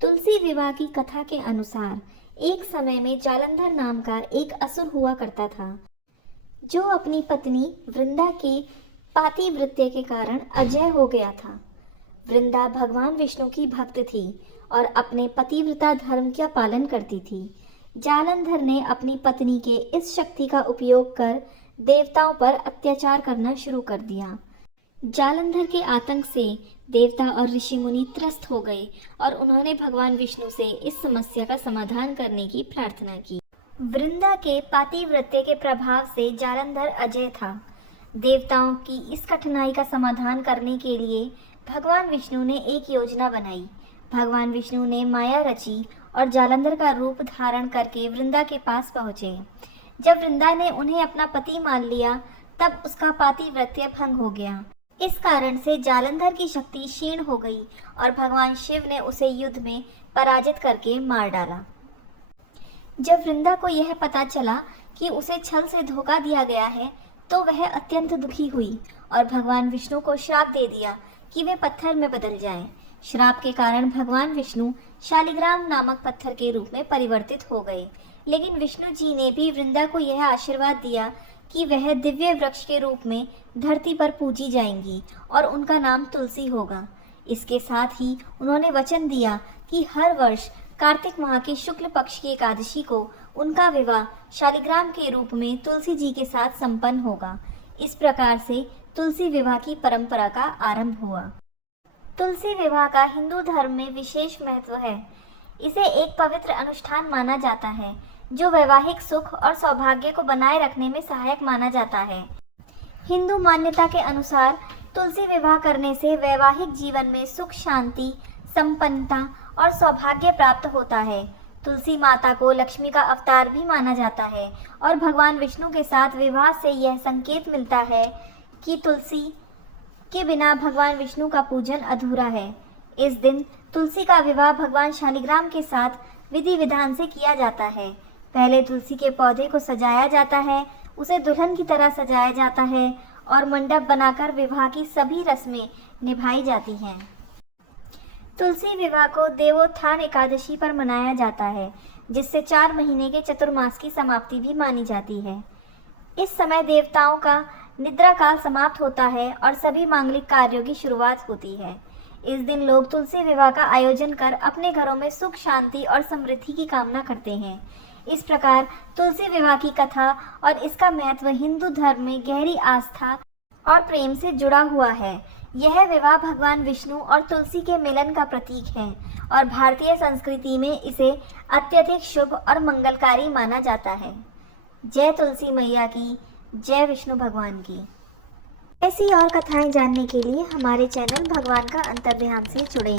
तुलसी विवाह की कथा के अनुसार एक समय में जालंधर नाम का एक असुर हुआ करता था, जो अपनी पत्नी वृंदा के पातिव्रत्य के कारण अजय हो गया था। वृंदा भगवान विष्णु की भक्त थी और अपने पतिव्रता धर्म का पालन करती थी। जालंधर ने अपनी पत्नी के इस शक्ति का उपयोग कर देवताओं पर अत्याचार करना शुरू कर दिया। जालंधर के आतंक से देवता और ऋषि मुनि त्रस्त हो गए और उन्होंने भगवान विष्णु से इस समस्या का समाधान करने की प्रार्थना की। वृंदा के पातिव्रत्य के प्रभाव से जालंधर अजय था। देवताओं की इस कठिनाई का समाधान करने के लिए भगवान विष्णु ने एक योजना बनाई। भगवान विष्णु ने माया रची और जालंधर का रूप धारण करके वृंदा के पास पहुँचे। जब वृंदा ने उन्हें अपना पति मान लिया, तब उसका पातिव्रत्य भंग हो गया। इस कारण से जालंधर की शक्ति क्षीण हो गई और भगवान शिव ने उसे युद्ध में पराजित करके मार डाला। जब वृंदा को यह पता चला कि उसे छल से धोखा दिया गया है, तो वह अत्यंत दुखी हुई और भगवान विष्णु को श्राप दे दिया कि वे पत्थर में बदल जाएं। श्राप के कारण भगवान विष्णु शालिग्राम नामक पत्थर के रूप में परिवर्तित हो गए। लेकिन विष्णु जी ने भी वृंदा को यह आशीर्वाद दिया कि वह दिव्य वृक्ष के रूप में धरती पर पूजी जाएंगी और उनका नाम तुलसी होगा। इसके साथ ही उन्होंने वचन दिया कि हर वर्ष कार्तिक माह के शुक्ल पक्ष की एकादशी को उनका विवाह शालिग्राम के रूप में तुलसी जी के साथ संपन्न होगा। इस प्रकार से तुलसी विवाह की परंपरा का आरंभ हुआ। तुलसी विवाह का हिंदू धर्म में विशेष महत्व है। इसे एक पवित्र अनुष्ठान माना जाता है जो वैवाहिक सुख और सौभाग्य को बनाए रखने में सहायक माना जाता है। हिंदू मान्यता के अनुसार तुलसी विवाह करने से वैवाहिक जीवन में सुख, शांति, संपन्नता और सौभाग्य प्राप्त होता है। तुलसी माता को लक्ष्मी का अवतार भी माना जाता है और भगवान विष्णु के साथ विवाह से यह संकेत मिलता है कि तुलसी के बिना भगवान विष्णु का पूजन अधूरा है। इस दिन तुलसी का विवाह भगवान शालिग्राम के साथ विधि विधान से किया जाता है। पहले तुलसी के पौधे को सजाया जाता है, उसे दुल्हन की तरह सजाया जाता है और मंडप बनाकर विवाह की सभी रस्में निभाई जाती हैं। तुलसी विवाह को देवोत्थान एकादशी पर मनाया जाता है, जिससे 4 महीने के चतुर्मास की समाप्ति भी मानी जाती है। इस समय देवताओं का निद्रा काल समाप्त होता है और सभी मांगलिक कार्यों की शुरुआत होती है। इस दिन लोग तुलसी विवाह का आयोजन कर अपने घरों में सुख, शांति और समृद्धि की कामना करते हैं। इस प्रकार तुलसी विवाह की कथा और इसका महत्व हिंदू धर्म में गहरी आस्था और प्रेम से जुड़ा हुआ है। यह विवाह भगवान विष्णु और तुलसी के मिलन का प्रतीक है और भारतीय संस्कृति में इसे अत्यधिक शुभ और मंगलकारी माना जाता है। जय तुलसी मैया की, जय विष्णु भगवान की। ऐसी और कथाएं जानने के लिए हमारे चैनल भगवान का अंतर्ध्यान से जुड़ें।